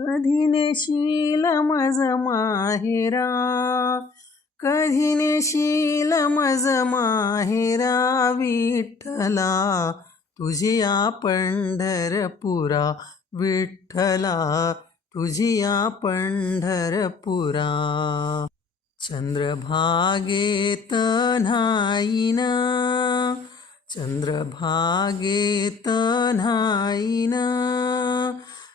कधी नेशील मज माहेरा कधी नेशील मज माहेरा विठ्ठला तुझिया पंढरपुरा विठ्ठला तुझिया पंढरपुरा. चंद्रभागेत न्हाईन चंद्रभागेत न्हाईन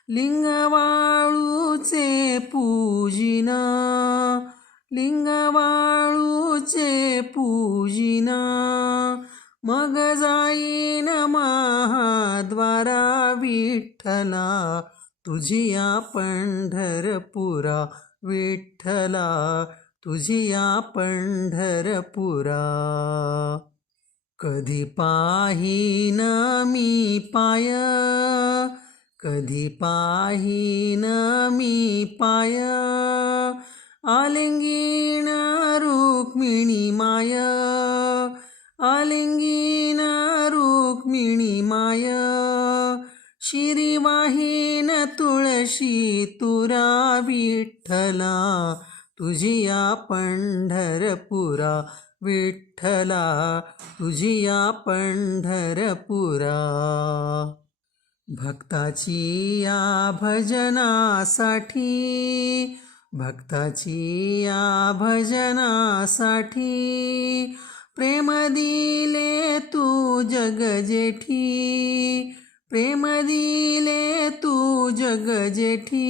लिंगवाळूचे पूजिन लिंगवाळूचे पूजिन. मग जाईन महाद्वारा विठ्ठला तुझिया पंढरपुरा. विठ्ठला तुझिया पंढरपुरा. कधी पाहिन मी पाय कधी पाहीन मी पाय आलिंगीन रुक्मिणी माय आलिंगीन रुक्मिणी माय. शिरीवाहीन तुळशी तुरा विठ्ठला तुझिया पंढरपुरा विठ्ठला तुझिया पंढरपुरा. भक्ताची या भजनासाठी भक्ताची या भजनासाठी प्रेम दिले तू जगजेठी प्रेम दिले तू जगजेठी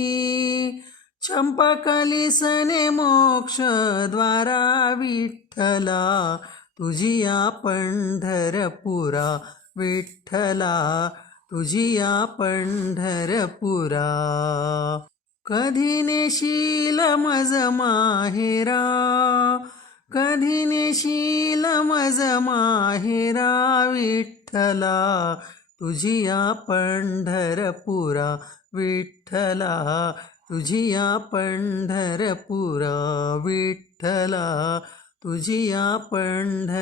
चंपकली सने मोक्ष द्वारा विठ्ठला तुझिया पंढरपुरा विठ्ठला. तुझिया पंढरपुरा. कधी नेशील मज माहेरा? कधी नेशील मज माहेरा विठ्ठला? तुझिया पंढरपुरा विठ्ठला. तुझिया पंढरपुरा विठ्ठला. तुझिया पंढरपुरा.